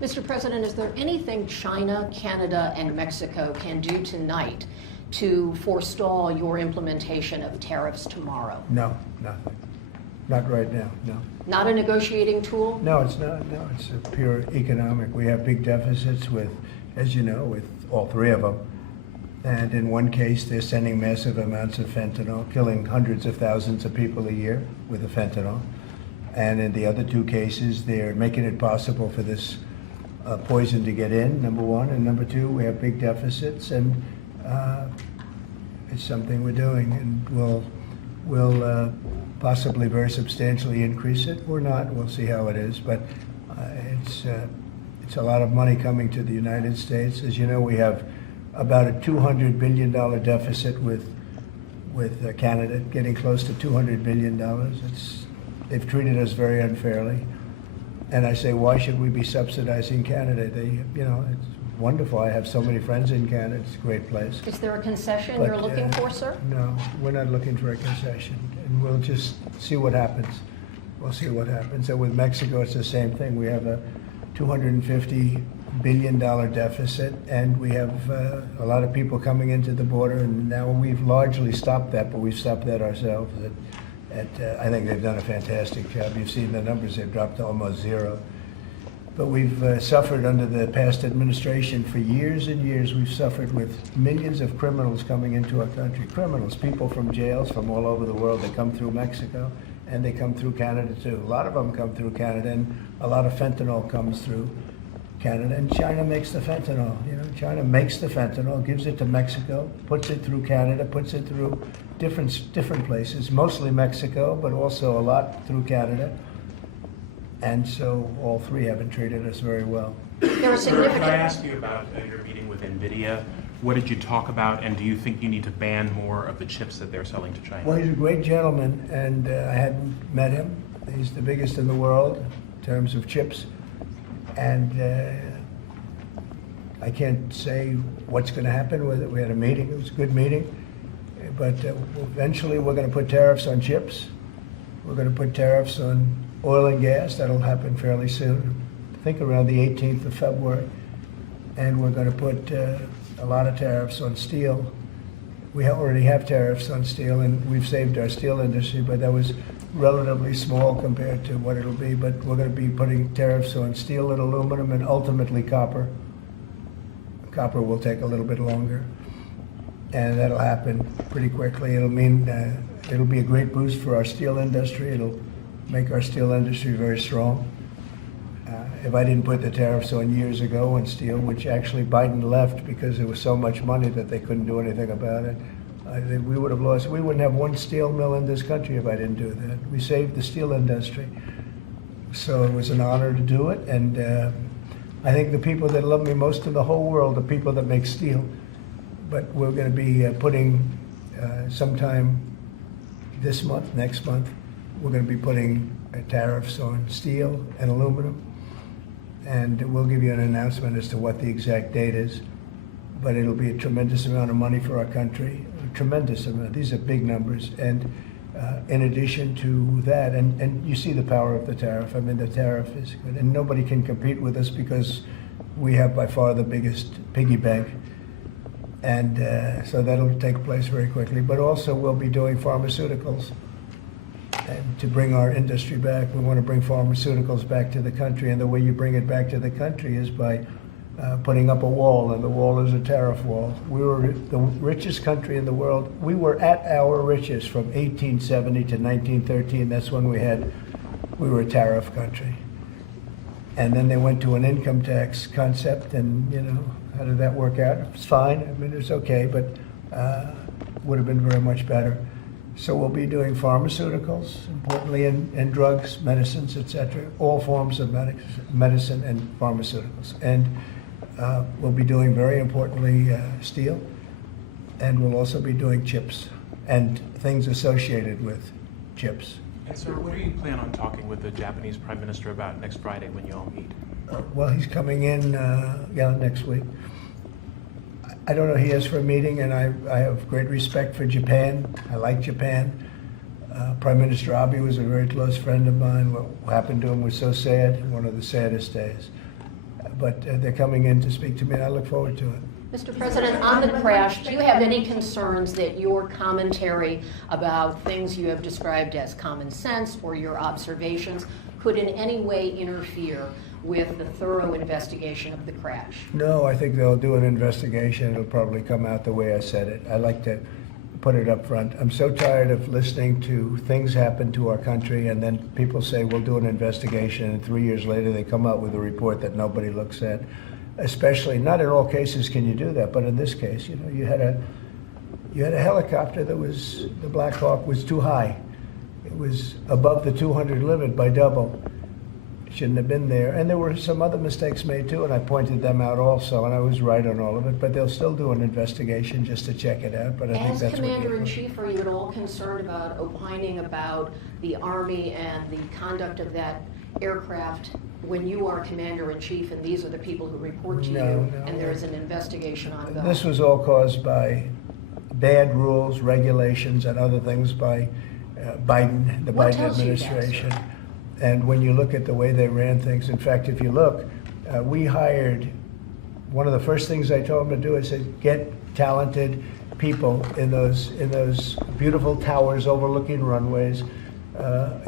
Mr. President, is there anything China, Canada, and Mexico can do tonight to forestall your implementation of tariffs tomorrow? No, nothing. Not right now, no. Not a negotiating tool? No, it's not. No, it's a pure economic. We have big deficits with, as you know, with all three of them. And in one case, they're sending massive amounts of fentanyl, killing hundreds of thousands of people a year with the fentanyl. And in the other two cases, they're making it possible for this poison to get in, number one. And number two, we have big deficits, and it's something we're doing. And we'll possibly very substantially increase it or not. We'll see how it is. But it's a lot of money coming to the United States. As you know, we have about a $200 billion deficit with Canada, getting close to $200 billion. They've treated us very unfairly. And I say, why should we be subsidizing Canada? It's wonderful. I have so many friends in Canada. It's a great place. Is there a concession you're looking for, sir? No, we're not looking for a concession. And we'll just see what happens. We'll see what happens. And with Mexico, it's the same thing. We have a $250 billion deficit, and we have a lot of people coming into the border, and now we've largely stopped that, but we've stopped that ourselves. I think they've done a fantastic job. You've seen the numbers, they've dropped to almost zero. But we've suffered under the past administration for years and years. We've suffered with millions of criminals coming into our country. Criminals, people from jails from all over the world. They come through Mexico, and they come through Canada too. A lot of them come through Canada, and a lot of fentanyl comes through Canada, and China makes the fentanyl. China makes the fentanyl, gives it to Mexico, puts it through Canada, puts it through different places, mostly Mexico, but also a lot through Canada. And so all three haven't treated us very well. There are significant. Can I ask you about your meeting with NVIDIA? What did you talk about, and do you think you need to ban more of the chips that they're selling to China? Well, he's a great gentleman, and I hadn't met him. He's the biggest in the world in terms of chips. And I can't say what's going to happen with it. We had a meeting. It was a good meeting. But eventually we're going to put tariffs on chips. We're going to put tariffs on oil and gas. That'll happen fairly soon. I think around the 18th of February. And we're going to put a lot of tariffs on steel. We already have tariffs on steel, and we've saved our steel industry, but that was relatively small compared to what it'll be. But we're going to be putting tariffs on steel and aluminum and ultimately copper. Copper will take a little bit longer, and that'll happen pretty quickly. It'll mean it'll be a great boost for our steel industry. It'll make our steel industry very strong. If I didn't put the tariffs on years ago on steel, which actually Biden left because there was so much money that they couldn't do anything about it, we would have lost. We wouldn't have one steel mill in this country if I didn't do that. We saved the steel industry. So it was an honor to do it, and I think the people that love me most in the whole world are people that make steel. But we're going to be putting sometime this month, next month, we're going to be putting tariffs on steel and aluminum. And we'll give you an announcement as to what the exact date is. But it'll be a tremendous amount of money for our country, a tremendous amount. These are big numbers. And in addition to that, and you see the power of the tariff. I mean, the tariff is good. And nobody can compete with us because we have by far the biggest piggy bank. And so that'll take place very quickly. But also we'll be doing pharmaceuticals. And to bring our industry back, we want to bring pharmaceuticals back to the country. And the way you bring it back to the country is by putting up a wall, and the wall is a tariff wall. We were the richest country in the world. We were at our richest from 1870 to 1913. That's when we were a tariff country. And then they went to an income tax concept, and how did that work out? It's fine. I mean, it's okay, but would have been very much better. So we'll be doing pharmaceuticals, importantly, and drugs, medicines, etc., all forms of medicine and pharmaceuticals. And we'll be doing, very importantly, steel, and we'll also be doing chips and things associated with chips. And sir, what do you plan on talking with the Japanese Prime Minister about next Friday when you all meet? Well, he's coming in, next week. I don't know, he asked for a meeting, and I have great respect for Japan. I like Japan. Prime Minister Abe was a very close friend of mine. What happened to him was so sad, one of the saddest days. but they're coming in to speak to me, and I look forward to it. Mr. President, on the crash, do you have any concerns that your commentary about things you have described as common sense or your observations could in any way interfere with the thorough investigation of the crash? No, I think they'll do an investigation. It'll probably come out the way I said it. I like to put it up front. I'm so tired of listening to things happen to our country and then people say we'll do an investigation and 3 years later they come out with a report that nobody looks at. Especially, not in all cases can you do that, but in this case, you know, you had a helicopter that was, the Black Hawk was too high. It was above the 200 limit by double. Shouldn't have been there. And there were some other mistakes made too, and I pointed them out also, and I was right on all of it, but they'll still do an investigation just to check it out, but I think As that's what Commander-in-Chief, are you at all concerned about opining about the Army and the conduct of that aircraft when you are Commander-in-Chief and these are the people who report to you and there is an investigation ongoing? This was all caused by bad rules, regulations, and other things by Biden, the What Biden tells you that, sir? administration. And when you look at the way they ran things, in fact, if you look, we hired, one of the first things I told them to do, I said, get talented people in those beautiful towers overlooking runways.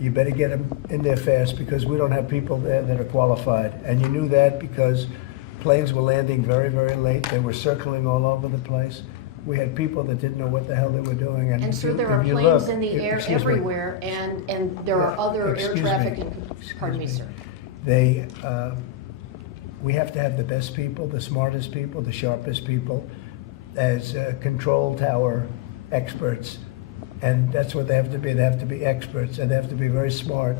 You better get them in there fast because we don't have people there that are qualified. And you knew that because planes were landing very, very late. They were circling all over the place. We had people that didn't know what the hell they were doing. And sir, there are if you planes look- in the air excuse me. everywhere, and there are other air Excuse traffic, me. pardon me, Excuse sir. They, we have to have the best people, the smartest people, the sharpest people as control tower experts. And that's what they have to be. They have to be experts, and they have to be very smart.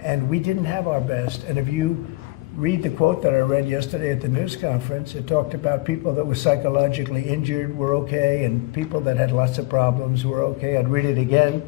And we didn't have our best. And if you read the quote that I read yesterday at the news conference, it talked about people that were psychologically injured were okay, and people that had lots of problems were okay. I'd read it again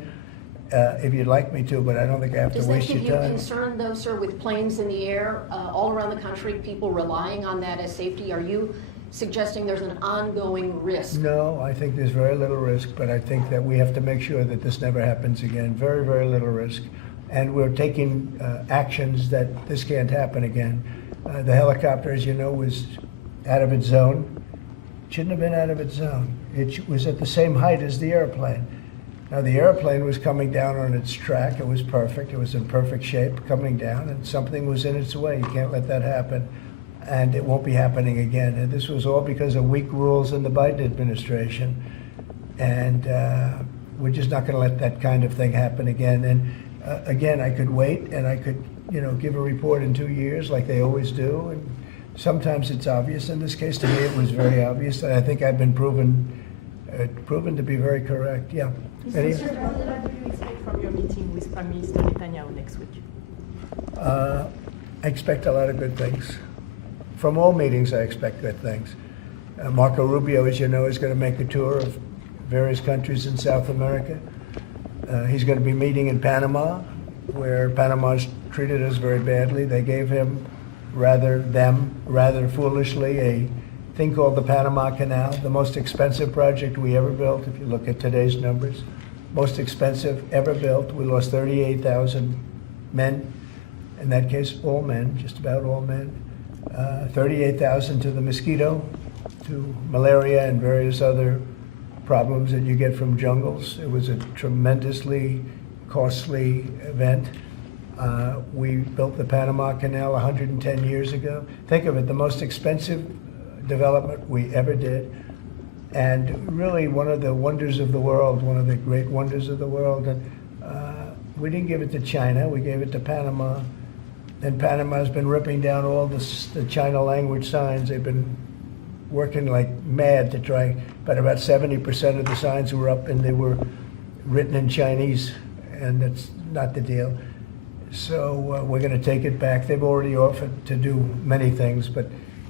if you'd like me to, but I don't think I have to Does that waste give your you time. concern, though, sir, with planes in the air all around the country, people relying on that as safety? Are you suggesting there's an ongoing risk? No, I think there's very little risk, but I think that we have to make sure that this never happens again. Very, very little risk. And we're taking actions that this can't happen again. The helicopter, as you know, was out of its zone. Shouldn't have been out of its zone. It was at the same height as the airplane. Now, the airplane was coming down on its track. It was perfect. It was in perfect shape coming down, and something was in its way. You can't let that happen. And it won't be happening again. And this was all because of weak rules in the Biden administration. And we're just not going to let that kind of thing happen again. And again, I could wait and I could, you know, give a report in 2 years like they always do. And sometimes it's obvious. In this case, to me, it was very obvious. And I think I've been proven to be very correct. Yeah. Any- Mr. President, what do you expect from your meeting with Prime Minister Netanyahu next week? I expect a lot of good things. From all meetings, I expect good things. Marco Rubio, as you know, is going to make a tour of various countries in South America. He's going to be meeting in Panama, where Panama's treated us very badly. They gave him, rather foolishly, a thing called the Panama Canal, the most expensive project we ever built, if you look at today's numbers. Most expensive ever built. We lost 38,000 men. In that case, all men, just about all men. 38,000 to the mosquito, to malaria and various other problems that you get from jungles. It was a tremendously costly event. We built the Panama Canal 110 years ago. Think of it, the most expensive development we ever did. And really one of the wonders of the world, one of the great wonders of the world. And we didn't give it to China, we gave it to Panama. And Panama's been ripping down all the China language signs. They've been working like mad to try, but about 70% of the signs were up and they were written in Chinese, and that's not the deal. So we're going to take it back. They've already offered to do many things, but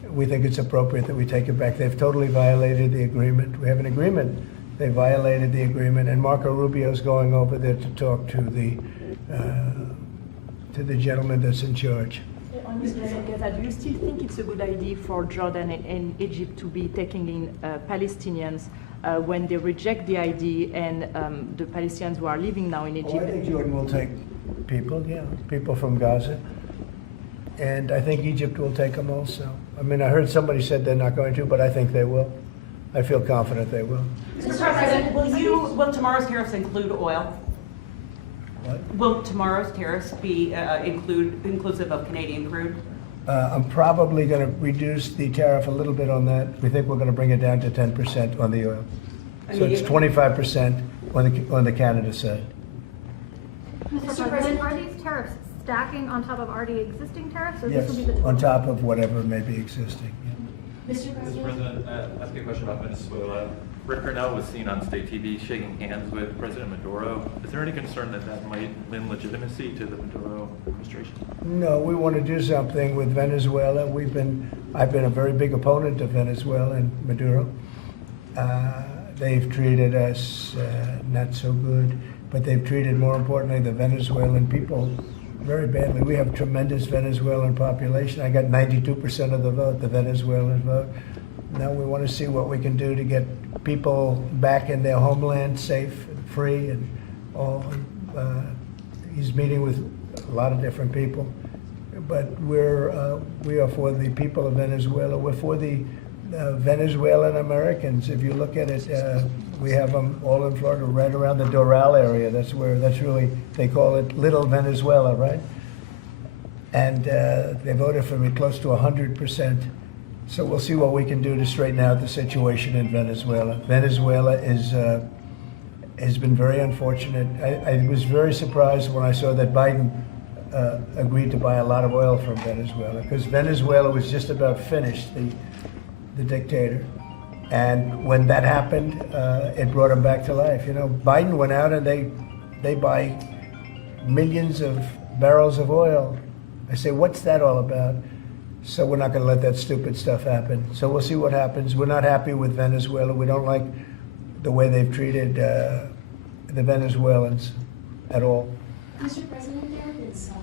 we think it's appropriate that we take it back. They've totally violated the agreement. We have an agreement. They violated the agreement, and Marco Rubio's going over there to talk to the gentleman that's in charge. Mr. Gaza, do you still think it's a good idea for Jordan and Egypt to be taking in Palestinians when they reject the idea and the Palestinians who are living now in Egypt? I think Jordan will take people, yeah, people from Gaza. and I think Egypt will take them also. I mean, I heard somebody said they're not going to, but I think they will. I feel confident they will. Mr. President, will tomorrow's tariffs include oil? What? Will tomorrow's tariffs be inclusive of Canadian crude? I'm probably going to reduce the tariff a little bit on that. We think we're going to bring it down to 10% on the oil. So it's 25% on the Canada side. Mr. President, are these tariffs stacking on top of already existing tariffs, or this Yes, will be the total? on top of whatever may be existing. Mr. President, ask you a question about Venezuela. Rick Cornell was seen on state TV shaking hands with President Maduro. Is there any concern that that might lend legitimacy to the Maduro administration? No, we want to do something with Venezuela. I've been a very big opponent of Venezuela and Maduro. They've treated us not so good, but they've treated, more importantly, the Venezuelan people very badly. We have tremendous Venezuelan population. I got 92% of the vote, the Venezuelan vote. Now we want to see what we can do to get people back in their homeland safe and free and all. He's meeting with a lot of different people, but we are for the people of Venezuela. We're for the Venezuelan Americans. If you look at it, we have them all in Florida, right around the Doral area. That's really, they call it Little Venezuela, right? And they voted for me close to 100%. So we'll see what we can do to straighten out the situation in Venezuela. Venezuela has been very unfortunate. I was very surprised when I saw that Biden agreed to buy a lot of oil from Venezuela, because Venezuela was just about finished, the dictator. And when that happened, it brought him back to life. You know, Biden went out and they buy millions of barrels of oil. I say, what's that all about? So we're not going to let that stupid stuff happen. So we'll see what happens. We're not happy with Venezuela. We don't like the way they've treated the Venezuelans at all. Mr. President, there have been some